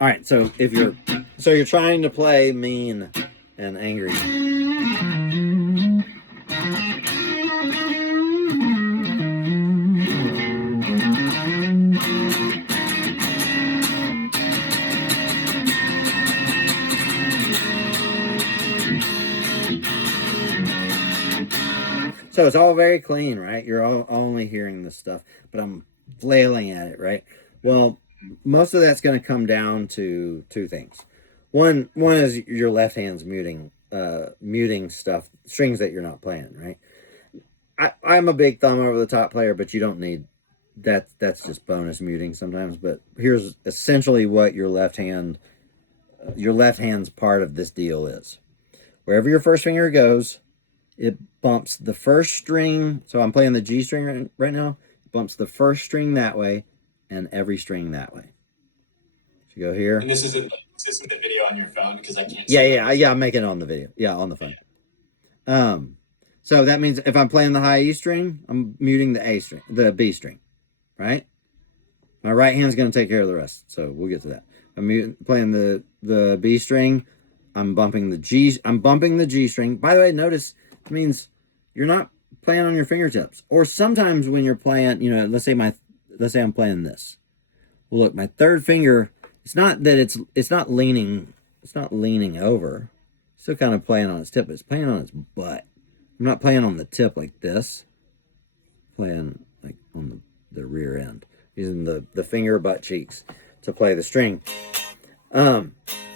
All right, so if you're trying to play mean and angry. So it's all very clean, right? You're all only hearing this stuff, but I'm flailing at it, right? Well, most of that's going to come down to two things. One is your left hand's muting stuff, strings that you're not playing, right? I'm a big thumb over the top player, but you don't need that. That's just bonus muting sometimes. But here's essentially what your left hand's part of this deal is. Wherever your first finger goes, it bumps the first string. So I'm playing the G string right now. It bumps the first string that way and every string that way. So you go here. And this isn't the video on your phone because I can't. Yeah. I'm making it on the video. Yeah, on the phone. So that means if I'm playing the high E string, I'm muting the B string, right? My right hand's going to take care of the rest. So we'll get to that. I'm playing the B string. I'm bumping the G string. By the way, notice it means you're not playing on your fingertips. Or sometimes when you're playing, let's say I'm playing this. Well, look, my third finger, it's not leaning over. It's still kind of playing on its tip, but it's playing on its butt. I'm not playing on the tip like this. I'm playing like on the rear end, using the finger butt cheeks to play the string.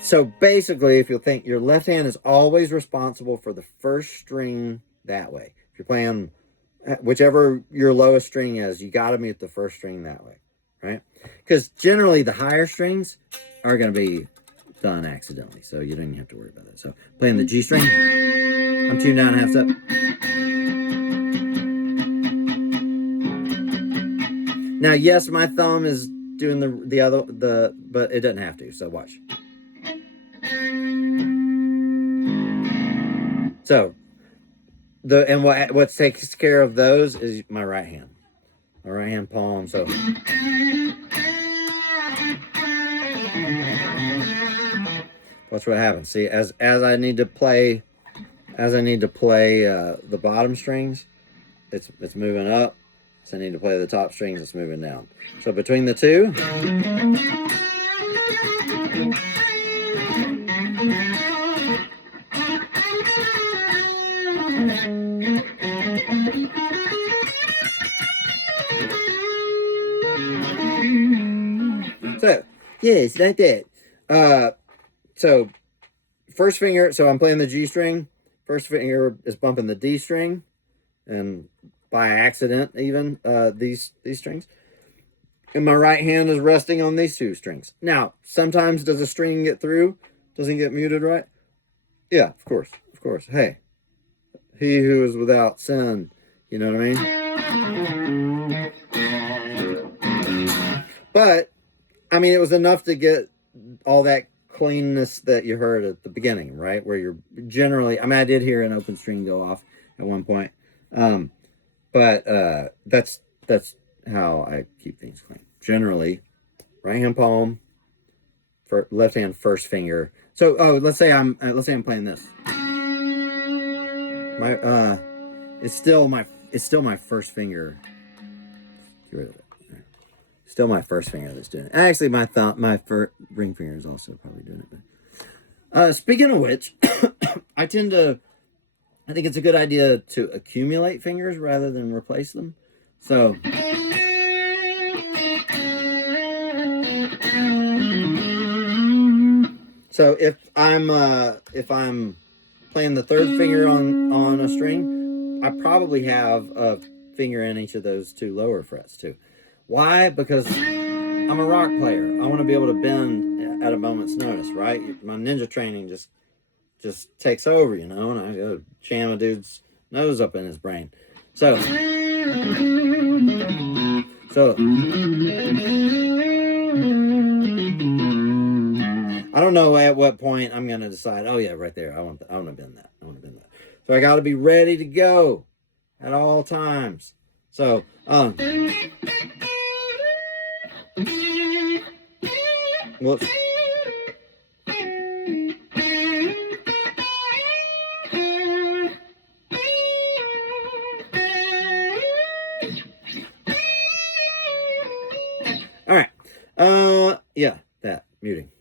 So basically, if you'll think, your left hand is always responsible for the first string that way. If you're playing whichever your lowest string is, you got to mute the first string that way, right? Because generally the higher strings are going to be done accidentally, so you don't even have to worry about that. So playing the G string, I'm tuned down half step. Now, yes, my thumb is doing but it doesn't have to. So watch. So what takes care of those is my right hand palm. So watch what happens. See, as I need to play the bottom strings, it's moving up. So I need to play the top strings, it's moving down. So between the two, so yes, like that. So first finger, so I'm playing the G string. First finger is bumping the D string, and by accident even these strings. And my right hand is resting on these two strings. Now, sometimes does a string get through? Doesn't get muted right? Yeah, of course. Hey, he who is without sin, you know what I mean? But, I mean, it was enough to get all that cleanness that you heard at the beginning, right? Where you're generally, I mean, I did hear an open string go off at one point. But that's how I keep things clean. Generally, right hand palm, left hand first finger. So, let's say I'm playing this. It's still my first finger. Get rid of it. Still my first finger that's doing it. Actually, my ring finger is also probably doing it. Speaking of which, I think it's a good idea to accumulate fingers rather than replace them. So if I'm playing the third finger on a string, I probably have a finger in each of those two lower frets too. Why? Because I'm a rock player. I want to be able to bend at a moment's notice, right? My ninja training just takes over, and I go jam a dude's nose up in his brain. So I don't know at what point I'm going to decide, oh yeah, right there, I want to bend that. So I got to be ready to go at all times. So Whoops. All right. Yeah, that muting.